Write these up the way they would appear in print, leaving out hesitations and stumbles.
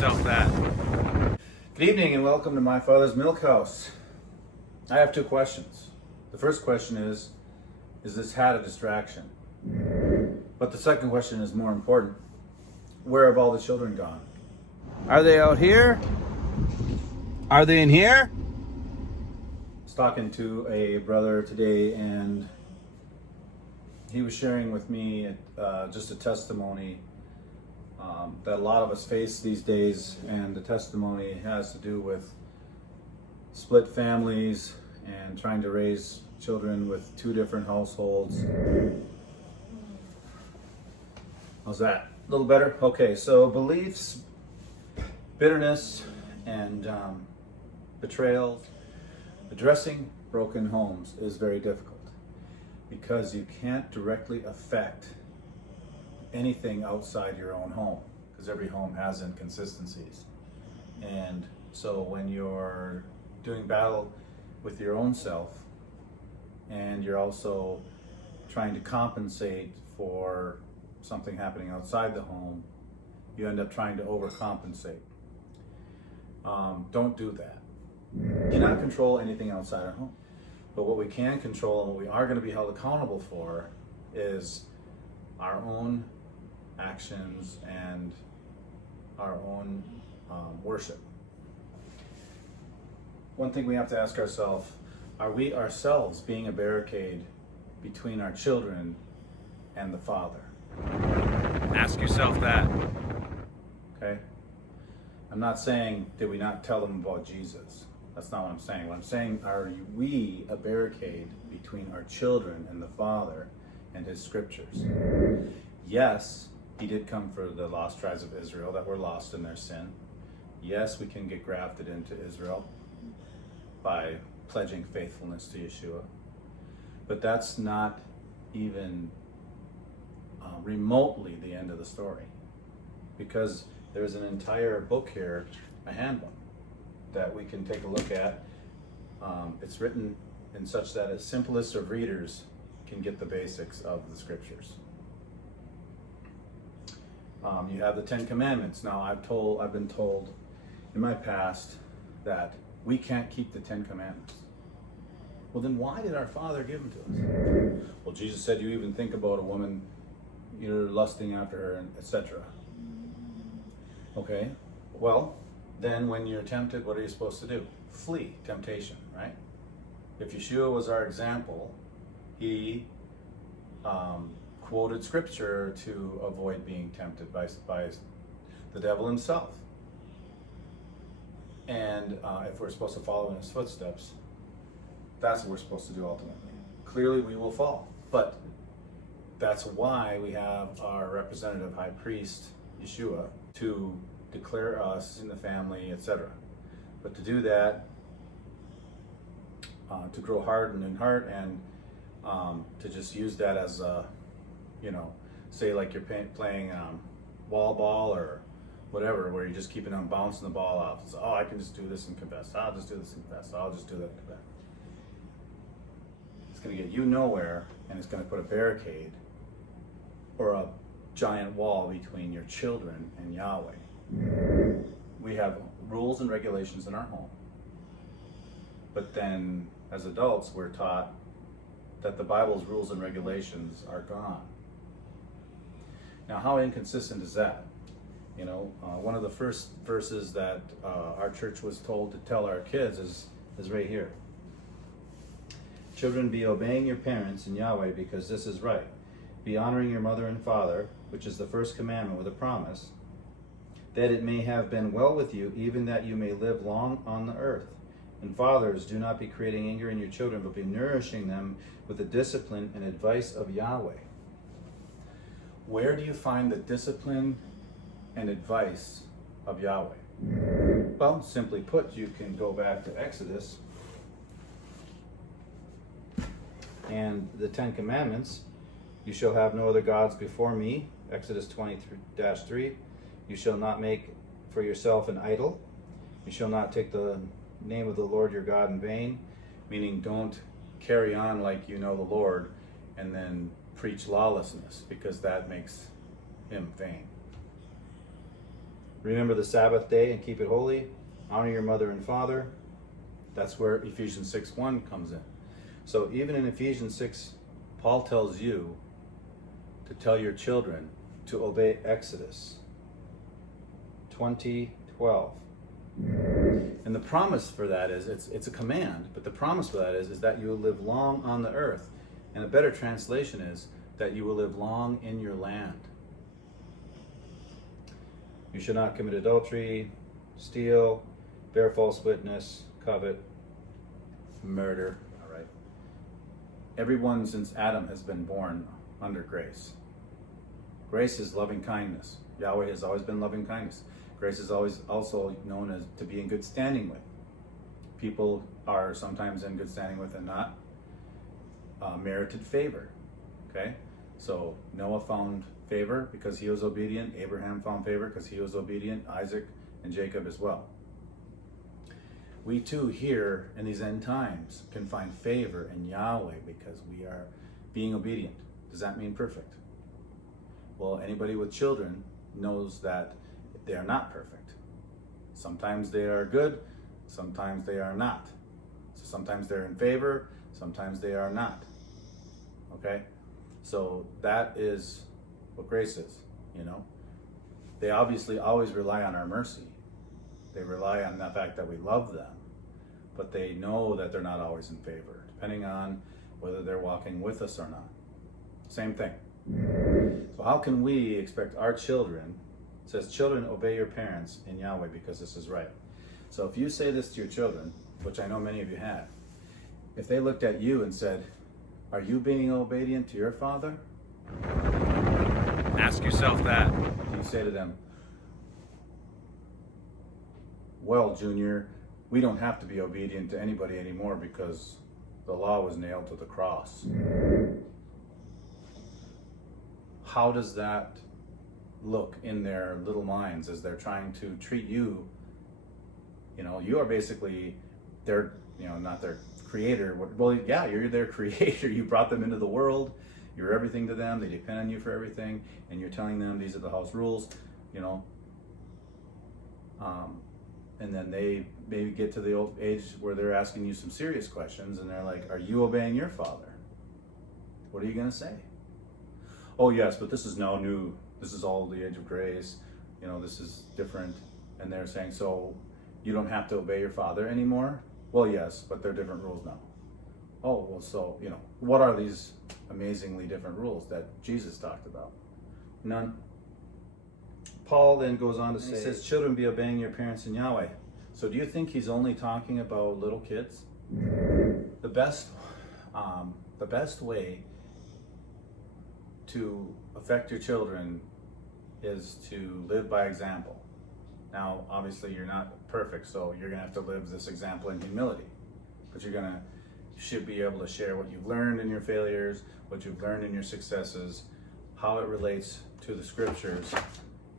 yourself that. Good evening and welcome to my father's milk house. I have two questions. The first question is this hat a distraction? But the second question is more important. Where have all the children gone? Are they out here? Are they in here? I was talking to a brother today and he was sharing with me just a testimony that a lot of us face these days, and the testimony has to do with split families and trying to raise children with two different households. How's that? A little better? Okay, so beliefs, bitterness, and betrayal. Addressing broken homes is very difficult because you can't directly affect anything outside your own home, because every home has inconsistencies. And so when you're doing battle with your own self and you're also trying to compensate for something happening outside the home, you end up trying to overcompensate. Don't do that. You cannot control anything outside our home. But what we can control and what we are going to be held accountable for is our own actions and our own worship. One thing we have to ask ourselves, are we ourselves being a barricade between our children and the Father? Ask yourself that. Okay? I'm not saying, did we not tell them about Jesus? That's not what I'm saying. What I'm saying, are we a barricade between our children and the Father and His scriptures? Yes, He did come for the lost tribes of Israel that were lost in their sin. Yes, we can get grafted into Israel by pledging faithfulness to Yeshua. But that's not even remotely the end of the story. Because there's an entire book here, a handbook, that we can take a look at. It's written in such that as simplest of readers can get the basics of the scriptures. You have the Ten Commandments. Now, I've been told in my past that we can't keep the Ten Commandments. Well, then why did our Father give them to us? Well, Jesus said, you even think about a woman, you're lusting after her, etc. Okay, well, then when you're tempted, what are you supposed to do? Flee temptation, right? If Yeshua was our example, He quoted scripture to avoid being tempted by the devil himself. And if we're supposed to follow in His footsteps, that's what we're supposed to do ultimately. Clearly we will fall, but that's why we have our representative high priest, Yeshua, to declare us in the family, etc. But to do that, to grow hardened in heart, and to just use that as a, say like you're playing wall ball or whatever, where you're just keeping on bouncing the ball off. It's, I can just do this and confess. I'll just do this and confess. I'll just do that and confess. It's going to get you nowhere, and it's going to put a barricade or a giant wall between your children and Yahweh. We have rules and regulations in our home, but then as adults we're taught that the Bible's rules and regulations are gone. Now, how inconsistent is that? One of the first verses that our church was told to tell our kids is right here. Children, be obeying your parents in Yahweh, because this is right. Be honoring your mother and father, which is the first commandment with a promise, that it may have been well with you, even that you may live long on the earth. And fathers, do not be creating anger in your children, but be nourishing them with the discipline and advice of Yahweh. Where do you find the discipline and advice of Yahweh? Well, simply put, you can go back to Exodus and the Ten Commandments. You shall have no other gods before me, Exodus 20-3. You shall not make for yourself an idol. You shall not take the name of the Lord your God in vain, meaning don't carry on like you know the Lord and then preach lawlessness, because that makes Him vain. Remember the Sabbath day and keep it holy. Honor your mother and father. That's where Ephesians 6:1 comes in. So even in Ephesians 6, Paul tells you to tell your children to obey Exodus 20:12. And the promise for that is, it's a command, but the promise for that is that you will live long on the earth. And a better translation is that you will live long in your land. You should not commit adultery, steal, bear false witness, covet, murder. All right. Everyone since Adam has been born under grace. Grace is loving kindness. Yahweh has always been loving kindness. Grace is always also known as to be in good standing with. People are sometimes in good standing with and not. Merited favor. Okay? So Noah found favor because he was obedient. Abraham found favor because he was obedient. Isaac and Jacob as well. We too here in these end times can find favor in Yahweh because we are being obedient. Does that mean perfect? Well, anybody with children knows that they are not perfect. Sometimes they are good, sometimes they are not. So sometimes they're in favor, sometimes they are not. Okay? So that is what grace is, you know. They obviously always rely on our mercy. They rely on the fact that we love them, but they know that they're not always in favor, depending on whether they're walking with us or not. Same thing. So how can we expect our children, it says, children, obey your parents in Yahweh because this is right. So if you say this to your children, which I know many of you have, if they looked at you and said, are you being obedient to your father? Ask yourself that. You say to them, well, Junior, we don't have to be obedient to anybody anymore because the law was nailed to the cross. How does that look in their little minds as they're trying to treat you? You know, you are basically their, you know, not their creator. Well, yeah, you're their creator. You brought them into the world. You're everything to them. They depend on you for everything. And you're telling them these are the house rules, you know. And then they maybe get to the old age where they're asking you some serious questions and they're like, are you obeying your father? What are you going to say? Oh yes, but this is now new. This is all the age of grace. You know, this is different. And they're saying, so you don't have to obey your father anymore? Well, yes, but there are different rules now. Oh, well, so, you know, what are these amazingly different rules that Jesus talked about? None. Paul then goes on to say, he says, children, be obeying your parents in Yahweh. So do you think he's only talking about little kids? The best way to affect your children is to live by example. Now, obviously, you're not perfect, so you're going to have to live this example in humility. But should be able to share what you've learned in your failures, what you've learned in your successes, how it relates to the scriptures,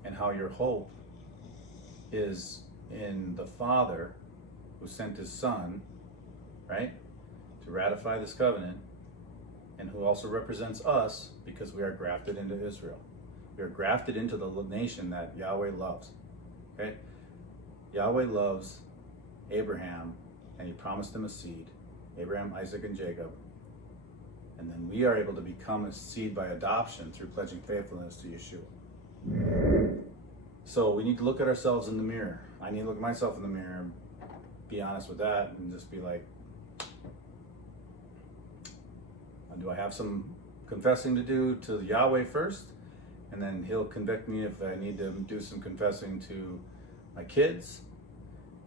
and how your hope is in the Father who sent his Son, right, to ratify this covenant, and who also represents us because we are grafted into Israel. We are grafted into the nation that Yahweh loves. Okay? Yahweh loves Abraham, and he promised him a seed, Abraham, Isaac, and Jacob. And then we are able to become a seed by adoption through pledging faithfulness to Yeshua. So we need to look at ourselves in the mirror. I need to look at myself in the mirror and be honest with that and just be like, do I have some confessing to do to Yahweh first? And then he'll convict me if I need to do some confessing to my kids.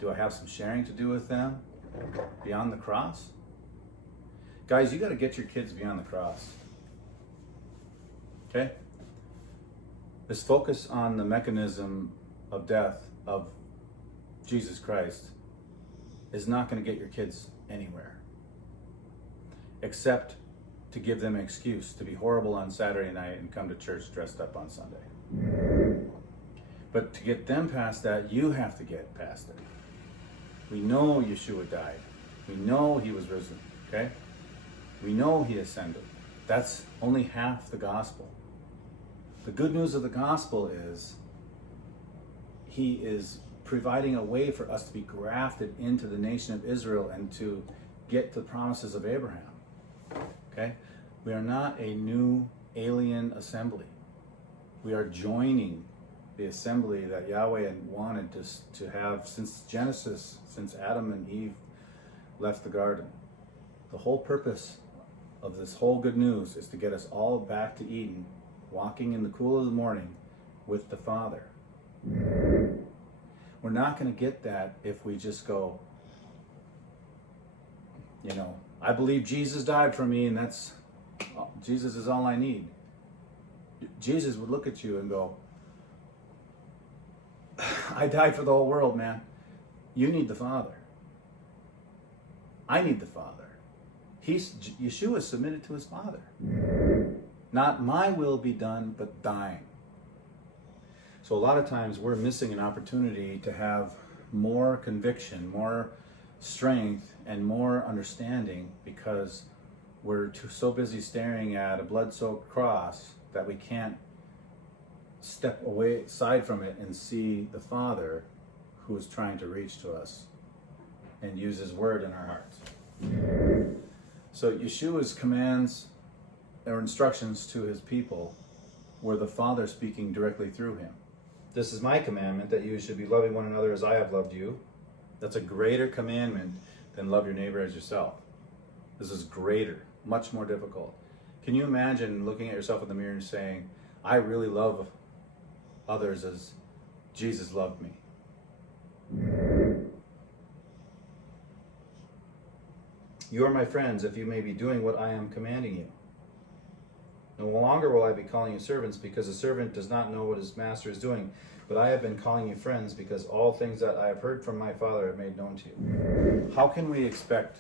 Do I have some sharing to do with them beyond the cross? Guys, you got to get your kids beyond the cross. Okay? This focus on the mechanism of death of Jesus Christ is not going to get your kids anywhere, except to give them an excuse to be horrible on Saturday night and come to church dressed up on Sunday. But to get them past that, you have to get past it. We know Yeshua died. We know he was risen, okay? We know he ascended. That's only half the gospel. The good news of the gospel is he is providing a way for us to be grafted into the nation of Israel and to get the promises of Abraham. Okay? We are not a new alien assembly. We are joining the assembly that Yahweh had wanted to have since Genesis, since Adam and Eve left the garden. The whole purpose of this whole good news is to get us all back to Eden, walking in the cool of the morning with the Father. We're not going to get that if we just go, I believe Jesus died for me, and Jesus is all I need. Jesus would look at you and go, I died for the whole world, man. You need the Father. I need the Father. Yeshua submitted to his Father. Not my will be done, but thine. So a lot of times we're missing an opportunity to have more conviction, more strength, and more understanding because we're so busy staring at a blood-soaked cross that we can't step aside from it and see the Father who is trying to reach to us and use his word in our hearts. So Yeshua's commands or instructions to his people were the Father speaking directly through him. This is my commandment, that you should be loving one another as I have loved you. That's a greater commandment than love your neighbor as yourself. This is greater, much more difficult. Can you imagine looking at yourself in the mirror and saying, I really love others as Jesus loved me? You are my friends if you may be doing what I am commanding you. No longer will I be calling you servants, because a servant does not know what his master is doing. But I have been calling you friends, because all things that I have heard from my Father have made known to you. How can we expect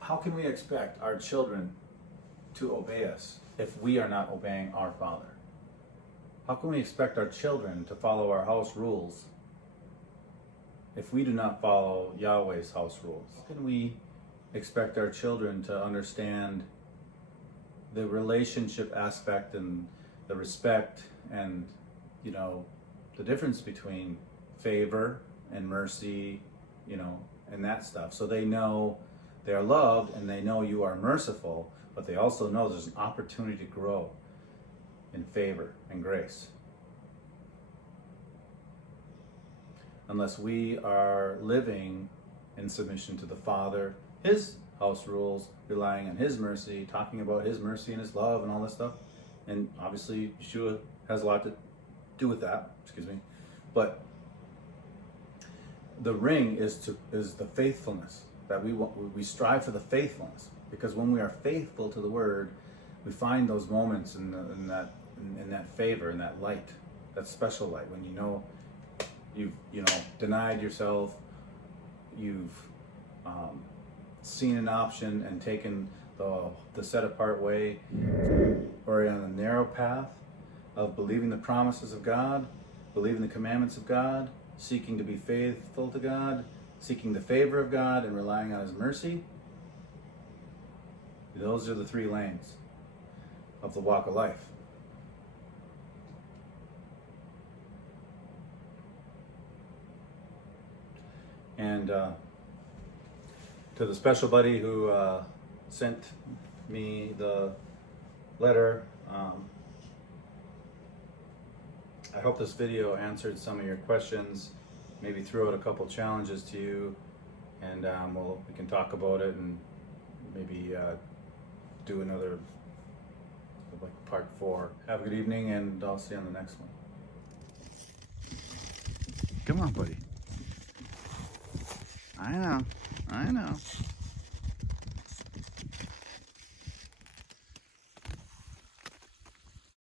our children to obey us if we are not obeying our Father? How can we expect our children to follow our house rules if we do not follow Yahweh's house rules? How can we expect our children to understand the relationship aspect and the respect and, the difference between favor and mercy, and that stuff? So they know they are loved and they know you are merciful, but they also know there's an opportunity to grow in favor and grace. Unless we are living in submission to the Father, his house rules, relying on his mercy, talking about his mercy and his love and all this stuff. And obviously Yeshua has a lot to do with that, but the ring is the faithfulness that we strive for, the faithfulness, because when we are faithful to the word, we find those moments in that favor, in that light, that special light, when you've denied yourself, you've seen an option and taken the set apart way, or on the narrow path of believing the promises of God, believing the commandments of God, seeking to be faithful to God, seeking the favor of God, and relying on his mercy. Those are the 3 lanes of the walk of life. And to the special buddy who sent me the letter, I hope this video answered some of your questions, maybe threw out a couple challenges to you, and we can talk about it and maybe do another, like part 4. Have a good evening, and I'll see you on the next one. Come on, buddy. I know.